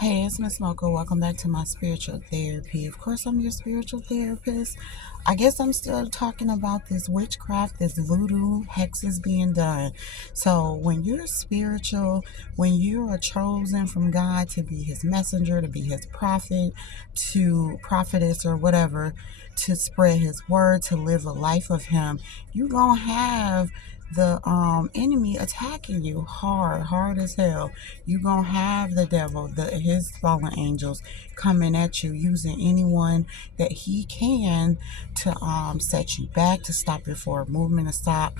Hey, it's Miss Mocha. Welcome back to my spiritual therapy. Of course, I'm your spiritual therapist. I guess I'm still talking about this witchcraft, this voodoo, hexes being done. So, when you're spiritual, when you are chosen from God to be his messenger, to be his prophet, to prophetess or whatever, to spread his word, to live a life of him, you're going to have the enemy attacking you hard as hell. You're gonna have the devil, his fallen angels coming at you, using anyone that he can to set you back, to stop your forward movement, to stop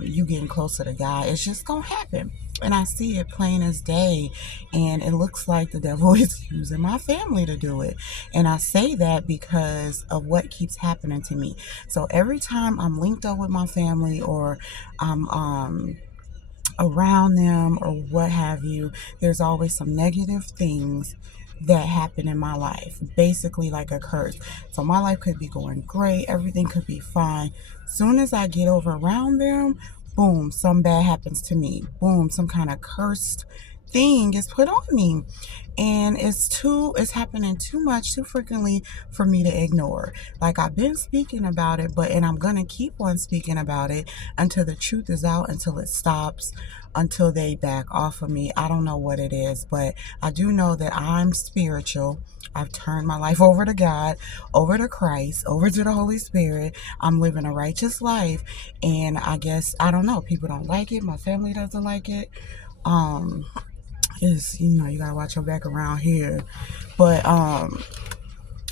you getting closer to God. It's just gonna happen. And I see it plain as day. And it looks like the devil is using my family to do it. And I say that because of what keeps happening to me. So every time I'm linked up with my family, or I'm around them, or what have you, there's always some negative things that happen in my life, basically like a curse. So my life could be going great, everything could be fine. Soon as I get over around them, boom, some bad happens to me. Boom, some kind of cursed thing is put on me. And it's happening too much, too frequently for me to ignore. Like, I've been speaking about it, and I'm gonna keep on speaking about it until the truth is out, until it stops, until they back off of me. I don't know what it is, but I do know that I'm spiritual. I've turned my life over to God, over to Christ, over to the Holy Spirit. I'm living a righteous life. And I guess, I don't know, people don't like it. My family doesn't like it. Um, is, you gotta watch your back around here. But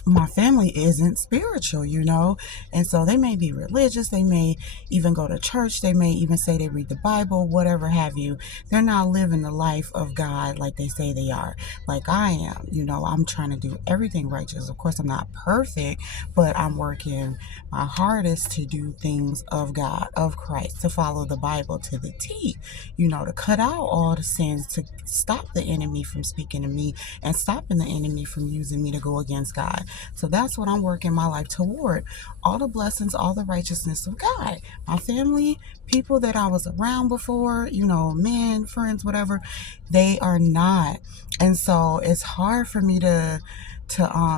my family isn't spiritual. And so they may be religious, they may even go to church, they may even say they read the Bible, whatever have you. They're not living the life of God like they say they are, like I am. I'm trying to do everything righteous. Of course, I'm not perfect, but I'm working my hardest to do things of God, of Christ, to follow the Bible to the T, to cut out all the sins, to stop the enemy from speaking to me, and stopping the enemy from using me to go against God. So that's what I'm working my life toward. All the blessings, all the righteousness of God. My family, people that I was around before, men, friends, whatever, they are not. And so it's hard for me to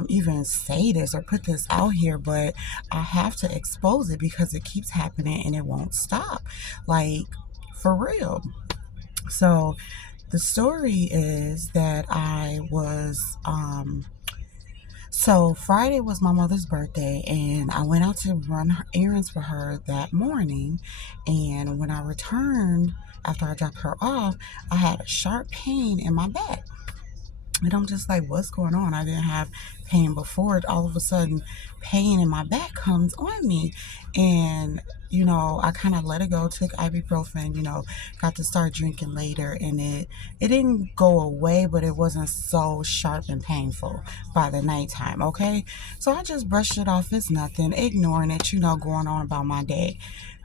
even say this or put this out here, but I have to expose it because it keeps happening and it won't stop. Like, for real. So the story is that so Friday was my mother's birthday, and I went out to run errands for her that morning. And when I returned, after I dropped her off, I had a sharp pain in my back. And I'm just like, what's going on? I didn't have pain before. All of a sudden, pain in my back comes on me. And, I kind of let it go, took ibuprofen, got to start drinking later. And it didn't go away, but it wasn't so sharp and painful by the nighttime, okay? So I just brushed it off as nothing, ignoring it, going on about my day.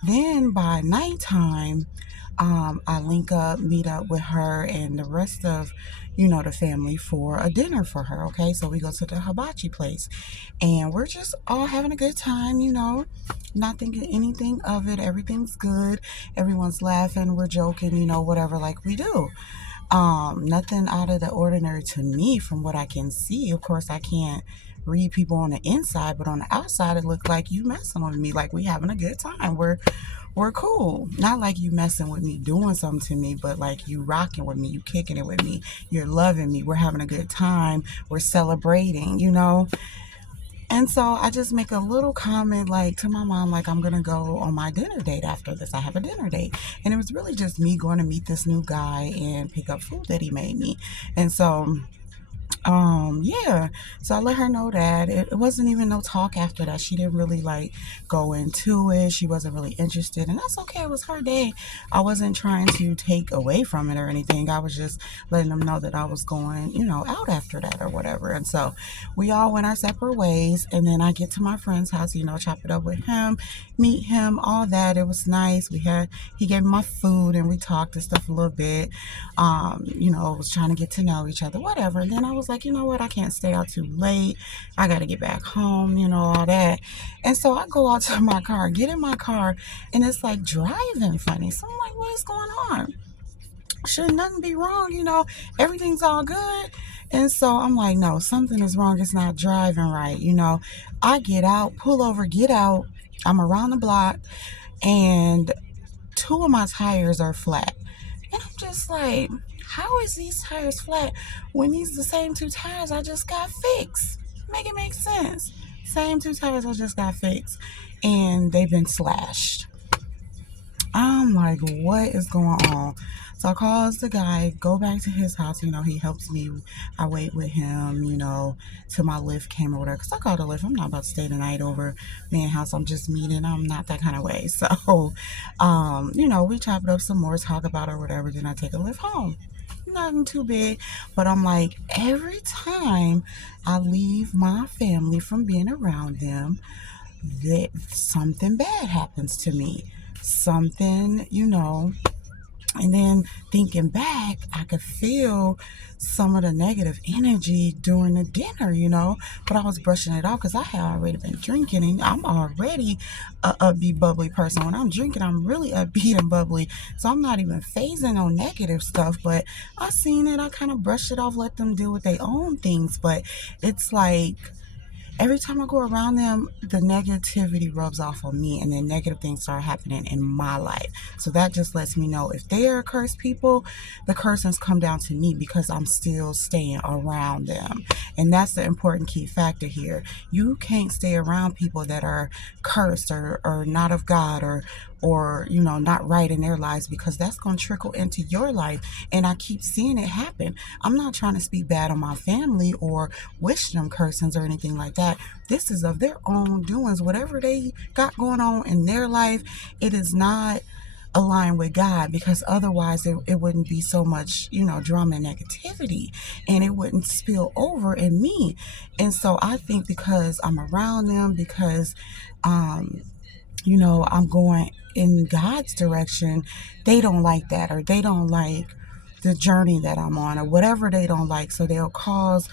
Then by nighttime, I meet up with her and the rest of, the family for a dinner for her. Okay, so we go to the hibachi place, and we're just all having a good time. Not thinking anything of it. Everything's good. Everyone's laughing. We're joking. Whatever, like we do. Nothing out of the ordinary to me from what I can see. Of course, I can't read people on the inside, but on the outside, it looked like you messing with me, like we having a good time. We're cool. Not like you messing with me, doing something to me, but like you rocking with me, you kicking it with me, you're loving me, we're having a good time, we're celebrating. And so I just make a little comment, like, to my mom, like, I'm gonna go on my dinner date after this. I have a dinner date. And it was really just me going to meet this new guy and pick up food that he made me. And so yeah, so I let her know that it wasn't even no talk after that. She didn't really like go into it. She wasn't really interested, and that's okay. It was her day. I wasn't trying to take away from it or anything. I was just letting them know that I was going, out after that or whatever. And so we all went our separate ways, and then I get to my friend's house, chop it up with him, meet him, all that. It was nice. He gave me my food, and we talked and stuff a little bit. Was trying to get to know each other, whatever. And then I was like, you know what? I can't stay out too late. I got to get back home, all that. And so I go out to my car, get in my car, and it's like driving funny. So I'm like, what is going on? Should nothing be wrong, everything's all good. And so I'm like, no, something is wrong. It's not driving right. I get out, pull over, get out. I'm around the block, and two of my tires are flat. And I'm just like, how is these tires flat when these the same two tires I just got fixed? Make it make sense. Same two tires I just got fixed, and they've been slashed. I'm like, what is going on? So I calls the guy, go back to his house. He helps me. I wait with him, till my Lyft came or whatever. Because I called a Lyft. I'm not about to stay the night over man house. I'm just meeting. I'm not that kind of way. So, we chop it up some more, talk about it or whatever. Then I take a Lyft home. Nothing too big. But I'm like, every time I leave my family from being around them, that something bad happens to me. Something, and then thinking back, I could feel some of the negative energy during the dinner, but I was brushing it off because I had already been drinking, and I'm already a upbeat, bubbly person. When I'm drinking, I'm really upbeat and bubbly, so I'm not even phasing on negative stuff. But I seen it, I kind of brushed it off, let them deal with their own things. But it's like, every time I go around them, the negativity rubs off on me, and then negative things start happening in my life. So that just lets me know, if they are cursed people, the cursings come down to me because I'm still staying around them. And that's the important key factor here. You can't stay around people that are cursed or not of God, or not right in their lives, because that's going to trickle into your life. And I keep seeing it happen. I'm not trying to speak bad on my family or wish them cursings or anything like that. This is of their own doings. Whatever they got going on in their life, it is not aligned with God, because otherwise it wouldn't be so much, drama and negativity, and it wouldn't spill over in me. And so I think, because I'm around them, because I'm going in God's direction, they don't like that, or they don't like the journey that I'm on, or whatever they don't like. So they'll cause,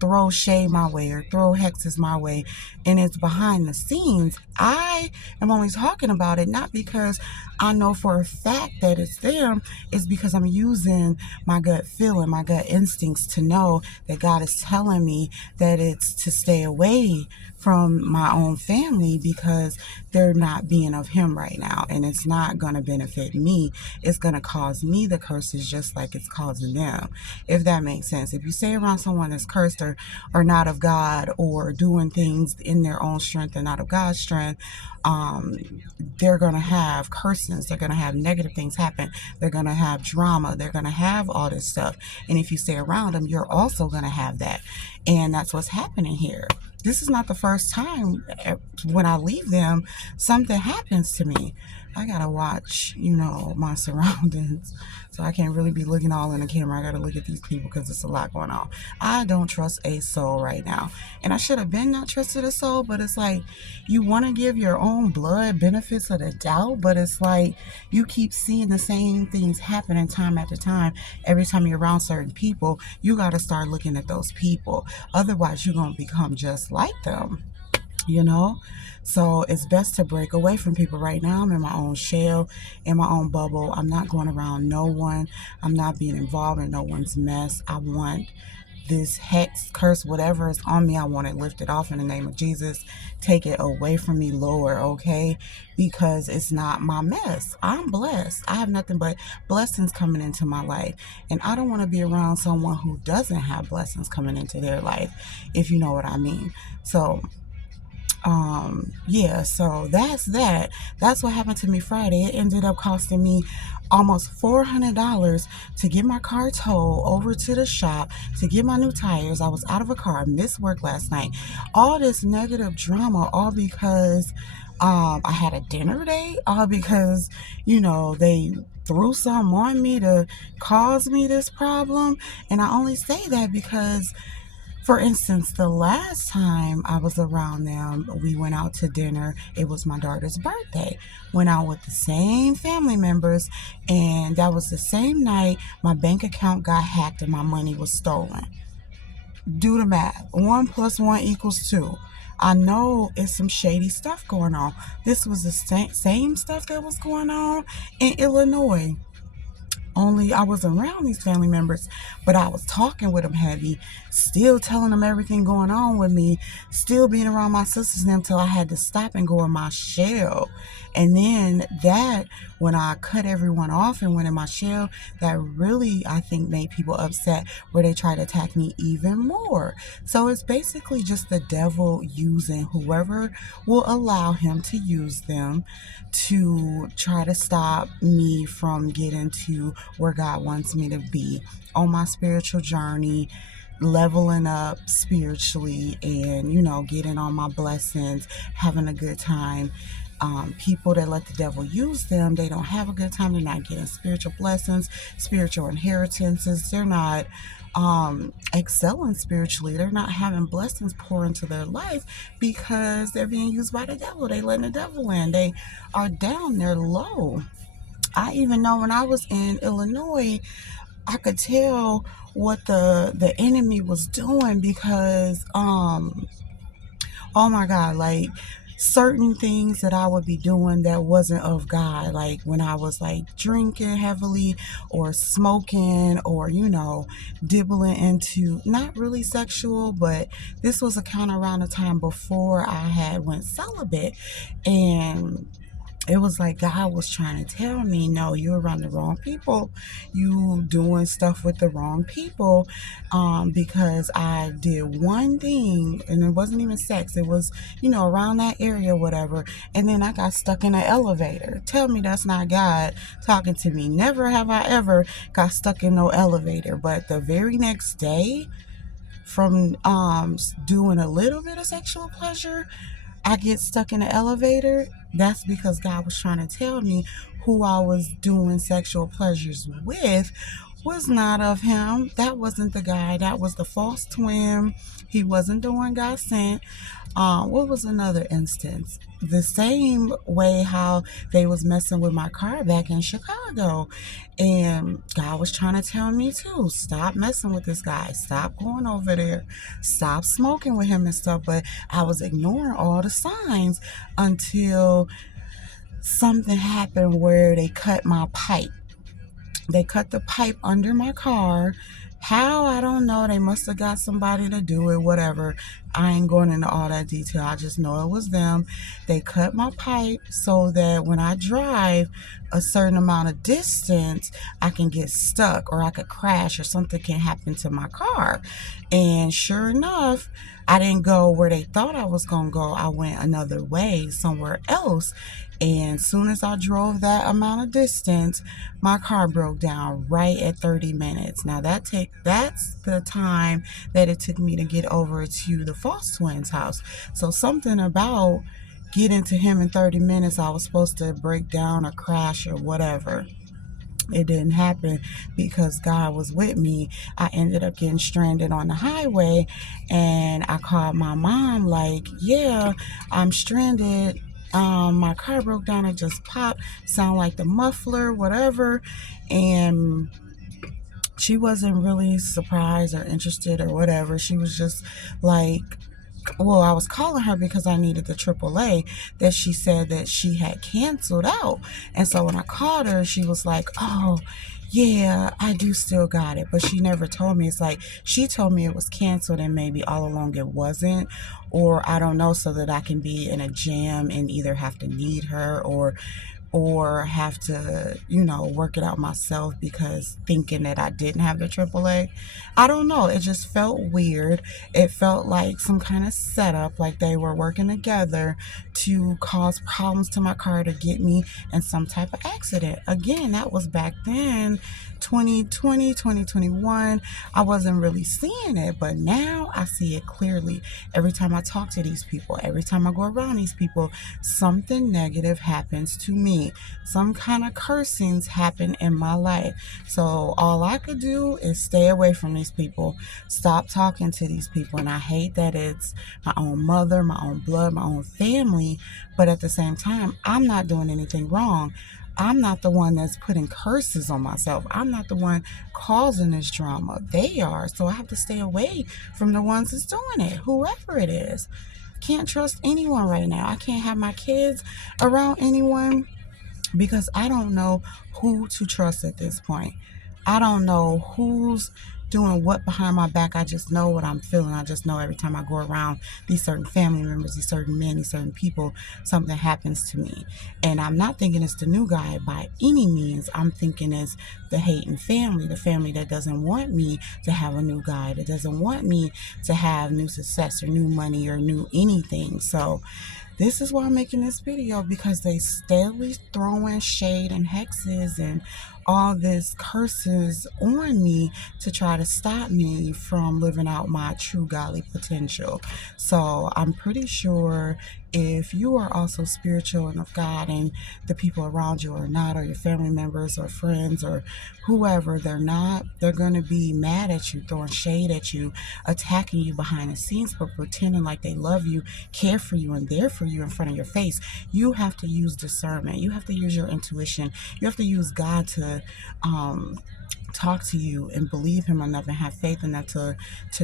throw shade my way or throw hexes my way. And it's behind the scenes. I am only talking about it not because I know for a fact that it's them. It's because I'm using my gut feeling, my gut instincts to know that God is telling me that it's to stay away from my own family, because they're not being of him right now, and it's not going to benefit me. It's going to cause me the curses, just like it's causing them, if that makes sense. If you stay around someone that's cursed, or not of God, or doing things in their own strength and not of God's strength, they're going to have cursings, they're going to have negative things happen, they're going to have drama, they're going to have all this stuff. And if you stay around them, you're also going to have that. And that's what's happening here. This is not the first time. When I leave them, something happens to me. I gotta watch, my surroundings. So I can't really be looking all in the camera. I gotta look at these people because there's a lot going on. I don't trust a soul right now. And I should have been not trusted a soul, but it's like, you want to give your own blood benefits of the doubt, but it's like, you keep seeing the same things happening time after time. Every time you're around certain people, you gotta start looking at those people. Otherwise, you're gonna become just like them. you know? So it's best to break away from people. Right now, I'm in my own shell, in my own bubble. I'm not going around no one. I'm not being involved in no one's mess. I want this hex, curse, whatever is on me, I want it lifted off in the name of Jesus. Take it away from me, Lord, okay? Because it's not my mess. I'm blessed. I have nothing but blessings coming into my life. And I don't want to be around someone who doesn't have blessings coming into their life, if you know what I mean. So yeah, so that's what happened to me Friday. It ended up costing me almost $400 to get my car towed over to the shop to get my new tires. I was out of a car, missed work last night. All this negative drama, all because I had a dinner date, all because they threw something on me to cause me this problem. And I only say that because, for instance, the last time I was around them, we went out to dinner. It was my daughter's birthday. Went out with the same family members, and that was the same night my bank account got hacked and my money was stolen. Do the math. 1 plus 1 equals 2. I know it's some shady stuff going on. This was the same stuff that was going on in Illinois. only I was around these family members, but I was talking with them heavy, still telling them everything going on with me, still being around my sisters and them till I had to stop and go in my shell. And then that, when I cut everyone off and went in my shell, that really, I think, made people upset where they tried to attack me even more. So it's basically just the devil using whoever will allow him to use them to try to stop me from getting to where God wants me to be on my spiritual journey, leveling up spiritually, and getting all my blessings, having a good time. People that let the devil use them, they don't have a good time. They're not getting spiritual blessings, spiritual inheritances. They're not excelling spiritually. They're not having blessings pour into their life because they're being used by the devil. They letting the devil in. They are down. They're low. I even know when I was in Illinois, I could tell what the enemy was doing because oh my God, like certain things that I would be doing that wasn't of God, like when I was like drinking heavily or smoking or dibbling into, not really sexual, but this was a kind of around the time before I had went celibate. And it was like God was trying to tell me, no, you're around the wrong people. You doing stuff with the wrong people. Because I did one thing, and it wasn't even sex. It was, around that area, whatever. And then I got stuck in an elevator. Tell me that's not God talking to me. Never have I ever got stuck in no elevator. But the very next day, from doing a little bit of sexual pleasure, I get stuck in the elevator. That's because God was trying to tell me who I was doing sexual pleasures with was not of him. That wasn't the guy. That was the false twin. He wasn't the one God sent. What was another instance? The same way how they was messing with my car back in Chicago. And God was trying to tell me too, stop messing with this guy. Stop going over there. Stop smoking with him and stuff. But I was ignoring all the signs until something happened where they cut my pipe. They cut the pipe under my car. How? I don't know. They must have got somebody to do it, whatever. I ain't going into all that detail. I just know it was them. They cut my pipe so that when I drive a certain amount of distance, I can get stuck or I could crash or something can happen to my car. And sure enough, I didn't go where they thought I was going to go. I went another way, somewhere else. And soon as I drove that amount of distance, my car broke down right at 30 minutes. Now that's the time that it took me to get over to the false twins house. So something about getting to him in 30 minutes, I was supposed to break down or crash or whatever. It didn't happen because God was with me. I ended up getting stranded on the highway, and I called my mom like, yeah, I'm stranded. My car broke down. It just popped. Sound like the muffler, whatever. And she wasn't really surprised or interested or whatever. She was just like, well, I was calling her because I needed the AAA that she said that she had canceled out. And so when I called her, she was like, oh, yeah, I do still got it. But she never told me. It's like she told me it was canceled and maybe all along it wasn't. Or I don't know, so that I can be in a jam and either have to need her or have to, work it out myself because thinking that I didn't have the AAA. I don't know. It just felt weird. It felt like some kind of setup, like they were working together to cause problems to my car to get me in some type of accident. Again, that was back then, 2020, 2021. I wasn't really seeing it, but now I see it clearly. Every time I talk to these people, every time I go around these people, something negative happens to me. Some kind of cursings happen in my life. So all I could do is stay away from these people, stop talking to these people. And I hate that it's my own mother, my own blood, my own family, but at the same time, I'm not doing anything wrong. I'm not the one that's putting curses on myself. I'm not the one causing this drama. They are. So I have to stay away from the ones that's doing it, whoever it is. Can't trust anyone right now. I can't have my kids around anyone because I don't know who to trust at this point. I don't know who's doing what behind my back. I just know what I'm feeling. I just know every time I go around these certain family members, these certain men, these certain people, something happens to me. And I'm not thinking it's the new guy by any means. I'm thinking it's the hating family, the family that doesn't want me to have a new guy, that doesn't want me to have new success or new money or new anything. So this is why I'm making this video, because they steadily throwing shade and hexes and all this curses on me to try to stop me from living out my true godly potential. So I'm pretty sure if you are also spiritual and of God and the people around you are not, or your family members or friends or whoever, they're not, they're going to be mad at you, throwing shade at you, attacking you behind the scenes, but pretending like they love you, care for you, and there for you in front of your face. You have to use discernment. You have to use your intuition. You have to use God to talk to you and believe him enough and have faith enough to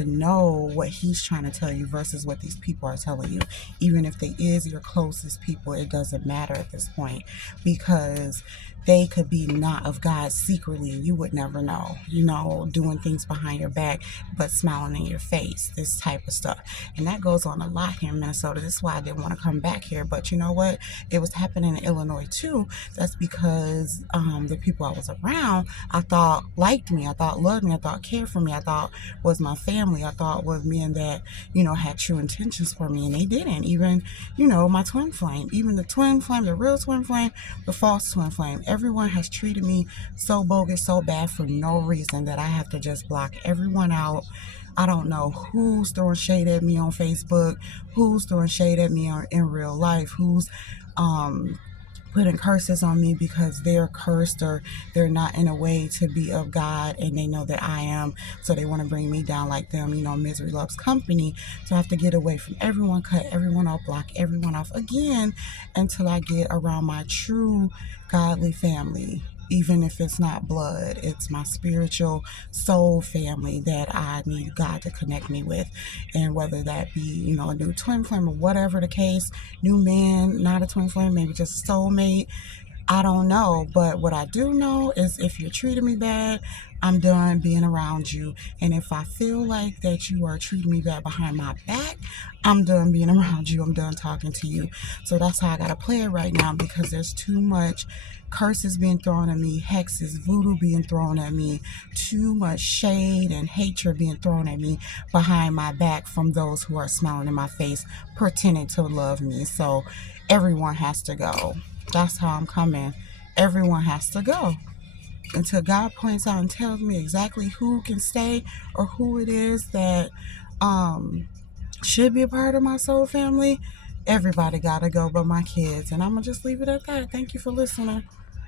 know what he's trying to tell you versus what these people are telling you. Even if they is your closest people, it doesn't matter at this point, because they could be not of God secretly. You would never know, doing things behind your back but smiling in your face, this type of stuff. And that goes on a lot here in Minnesota. This is why I didn't want to come back here. But you know what, it was happening in Illinois too. That's because the people I was around, I thought liked me, I thought loved me, I thought cared for me, I thought was my family, I thought was men that had true intentions for me, and they didn't. Even my twin flame, even the twin flame, the real twin flame, the false twin flame, everyone has treated me so bogus, so bad for no reason that I have to just block everyone out. I don't know who's throwing shade at me on Facebook, who's throwing shade at me in real life, who's putting curses on me because they're cursed or they're not in a way to be of God, and they know that I am, so they want to bring me down like them. Misery loves company. So I have to get away from everyone, cut everyone off, block everyone off again until I get around my true godly family. Even if it's not blood, it's my spiritual soul family that I need God to connect me with. And whether that be, a new twin flame or whatever the case, new man, not a twin flame, maybe just a soulmate, I don't know. But what I do know is if you're treating me bad, I'm done being around you. And if I feel like that you are treating me bad behind my back, I'm done being around you. I'm done talking to you. So that's how I got to play it right now, because there's too much curses being thrown at me, hexes, voodoo being thrown at me, too much shade and hatred being thrown at me behind my back from those who are smiling in my face, pretending to love me. So everyone has to go. That's how I'm coming. Everyone has to go until God points out and tells me exactly who can stay or who it is that should be a part of my soul family. Everybody gotta go but my kids. And I'm gonna just leave it at that. Thank you for listening.